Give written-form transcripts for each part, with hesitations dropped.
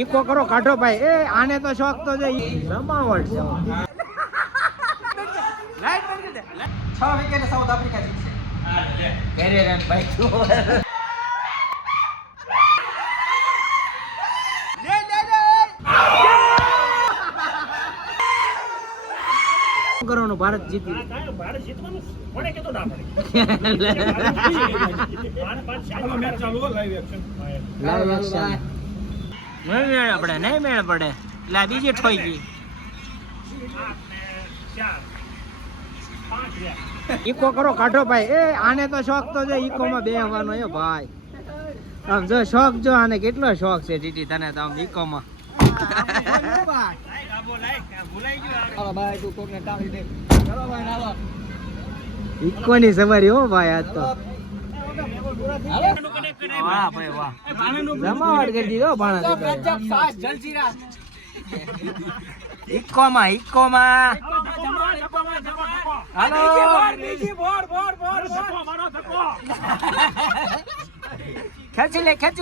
Eco કરો કાઢો ભાઈ. એ આને તો શોખ તો છે રમાવટ છે. 6 વિકેટ સાઉથ આફ્રિકા જીતશે. ઘરે રન ભાઈ શું કરવાનું? ભારત જીતી. ભારત જીતવાનું પડે કે તો ના પડે. લાઈવ એક્શન નહીં મેળ પડે, નહીં મેળ પડે. એટલે આ બીજી ઠોઈ ગઈ. ઈકો કરો કાઢો ભાઈ. એ આને તો શોખ તો છે ઈકો માં બેહવાનો એ ભાઈ. આમ જો શોખ જો આને કેટલો શોખ છે ટીટી તને તો આમ ઈકો માં. ઈકો ની સવારી હો ભાઈ આજ તો. વાહ ભાઈ વાહ, જમાવટ કરી દીધો ભાણા. ઈકો માં હાલો ખેંચી લે 23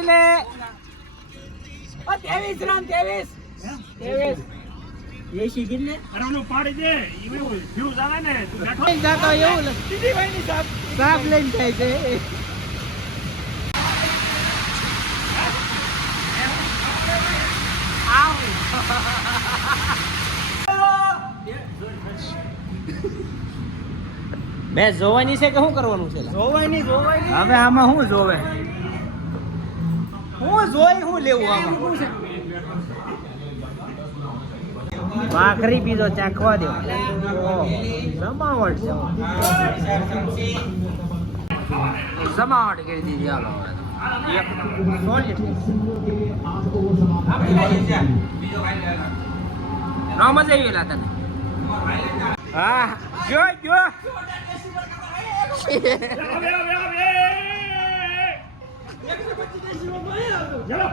રન 23 એસી ગીરને પાડી દે ફ્યુઝ આવે ને જાતો એવું સાફ લઈને થાય છે. મેં જોવાની છે કે શું કરવાનું છે? જોવાની હવે આમાં શું જોવે? હું લેવું આમાં? ભાખરી પીધો ચાખવા દો. જમાવટ કરી દીધી. હાલો ના મજા આવી તને? હા જો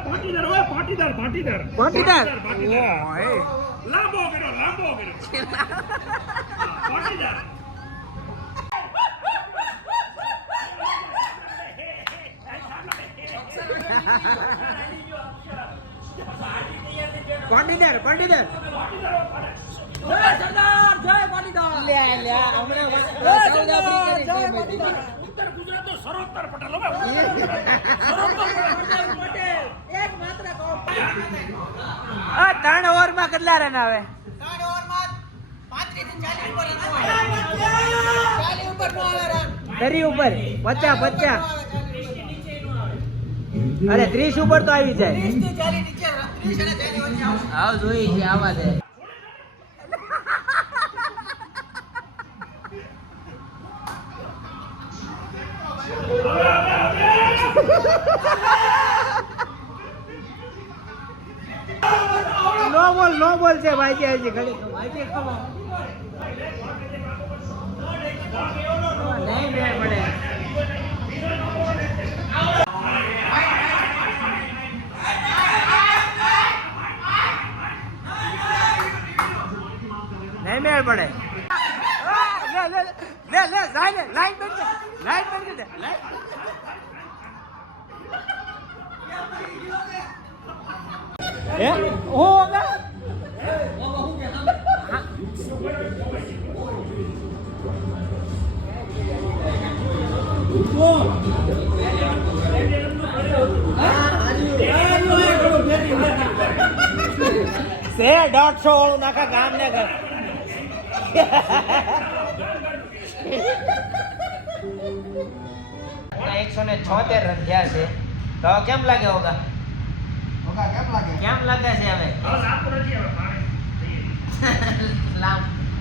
પાટીદાર લાંબો કર્યો પાટીદાર. પાટીદાર ઉત્તર ગુજરાત નો સરોત્તર પટેલ ત્રણ ઓવર માં કેટલા રન આવે? 3 ઓવરમાં 35 થી 40 ઉપર નો આવે રન. 30 ઉપર 50. અરે 30 ઉપર તો આવી જાય. 30 થી 40 નીચે 30 અને 40 વચ્ચે આવશે. આવ જોઈ છે આવા દે. નો બોલ છે ભાઈ. હજી ઘડી નહીં મેળ પડે. નહીં મેળ પડે. લે લાઈન બંધ કરી દે. હે હોગા સે 150 વાળું નાખા ગામ ને ઘર. 176 રન થયા છે. તો કેમ લાગે હોગા? કેમ લાગે છે હવે?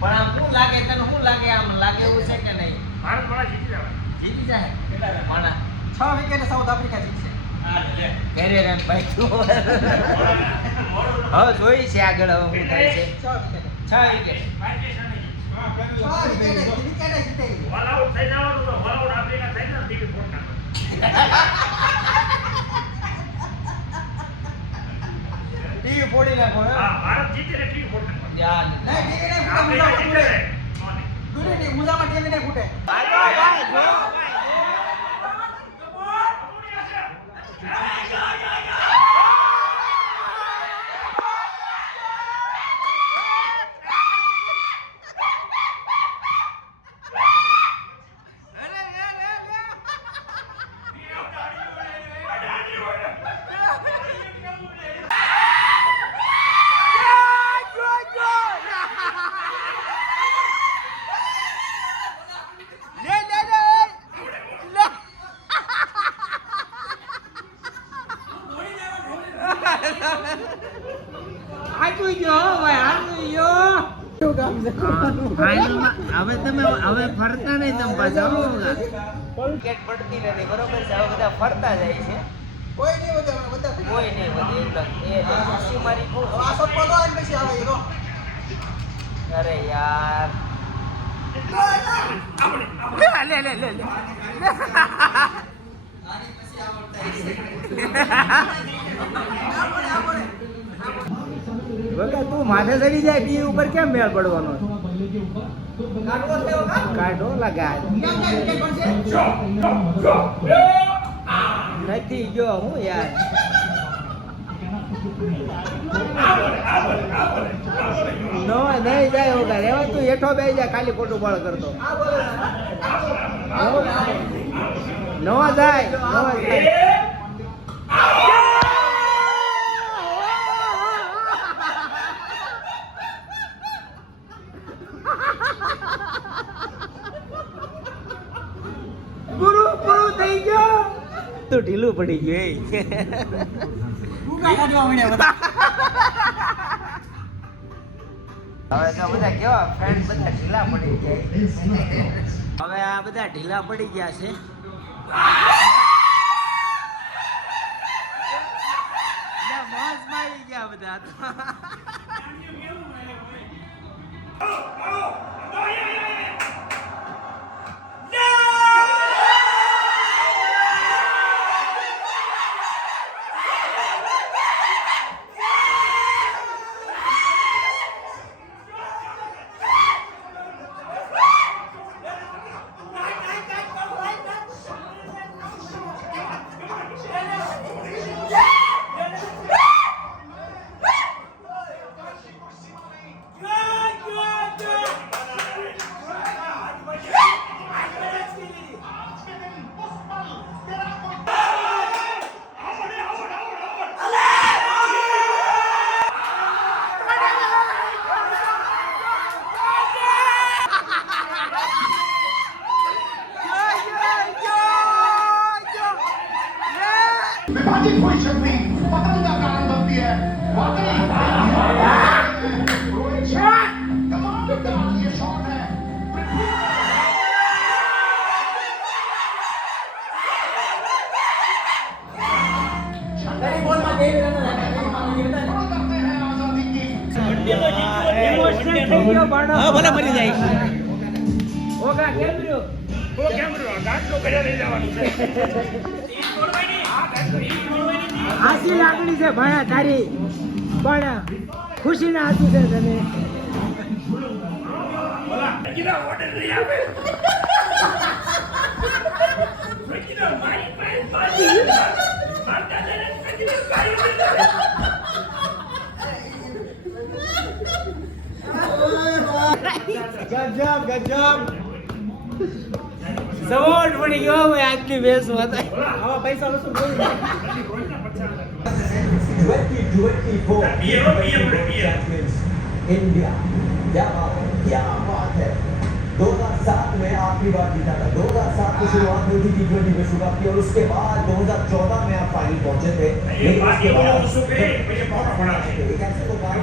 પણ આમ શું લાગે તને? શું લાગે? આમ લાગે એવું છે કે નહીં? ભારત જીતી જાય. 6 વિકેટ સાઉથ આફ્રિકા જીતશે. ઘરે રન ભાઈ હવે જોઈ છે આગળ હવે શું થાય છે. 6 વિકેટ ઓલ આઉટ થઈ જવાનું તો ઓલ આઉટ આફ્રિકા થઈ ને ટીવી ફોડ નાખો. ટીવી ફોડી નાખો. હા ભારત જીતે ને ટીવી ફોડ નાખો. યાર નહીં ટીવી નહીં આફ્રિકા જીતે ને ફૂટે. મુજામાં ટીવી નહીં ફૂટે. હાલો ભાઈ જો આચું ગયો હો ભાઈ, આચું ગયો. શું કામ છે? હવે તમે હવે ફરતા નહીં તમે પાછા વિકેટ પડતી નથી બરોબર છે. હવે બધા ફરતા જાય છે, કોઈ નહીં વધે હમણાં બધા ભેગા. કોઈ નહીં વધે એકદમ. એ ખુશી મારી હવે ખુશ. આ શોટ પડો અને પછી આવે એ રો. અરે યાર લે લે લે લે. બકા તું માથે ચડી જાય બી ઉપર કેમ મેળ પડવાનો? કાઢવો છે એવો કાઢ. કાઢો લગા કેમ જાય વિકેટ પડશે? નથી ગયો હું યાર. નો નહીં જાય વગર એવા તું હેઠો બેસી જાય ખાલી ખોટું બળ કરતો. આ બોલે નો જાય નો જાય. પૂરું પૂરું થઈ ગયો. તો ઢીલું પડી ગયું. ભૂકા કાઢવા માંડ્યા બધા. હવે તો બધા કેવા ફ્રેન્ડ બધા ઢીલા પડી જાય. હવે આ બધા ઢીલા પડી ગયા છે. મોજમાં આવી ગયા બધા. विभाजित हुई शक्ति पतन का कारण बनती है वाकई रोहित शर्मा कमाल का ये शॉट है કઈ બોલમાં કેવી રન લાગે? કઈ માનો જીવતા ને? करते हैं आजादी की ઇમોશનલ થઈ ગયો બાળક. હા, ભલે મરી જાય. ઓગા કેમ રહ્યો? ઓ કેમ રહ્યો? ગાંઠ તો ઘરે લઈ જવાનું છે. હાસી લાગણી છે ભાયા તારી, પણ ખુશી ના હાથું છે તને. કીધા હોટેલ લઈ આવે. કીધા મારી મારી મારતા જઈને કીધા ગાડી લઈ આવે. ગજબ ગજબ સવોર્ડ પડી ગયો ભાઈ આજની મેચ માં. આવા પૈસા વસૂલ કરી દે. 2024 इंडिया क्या बात है 2007 में आखिरी बार जीता था 2007 की शुरुआत हुई थी T20 विश्व कप की और उसके बाद 2014 में आप फाइनल पहुंचे थे ये बात ये बोलो उसको पे मुझे मौका पड़ा है. एक ऐसे तो बात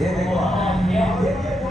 ये देखो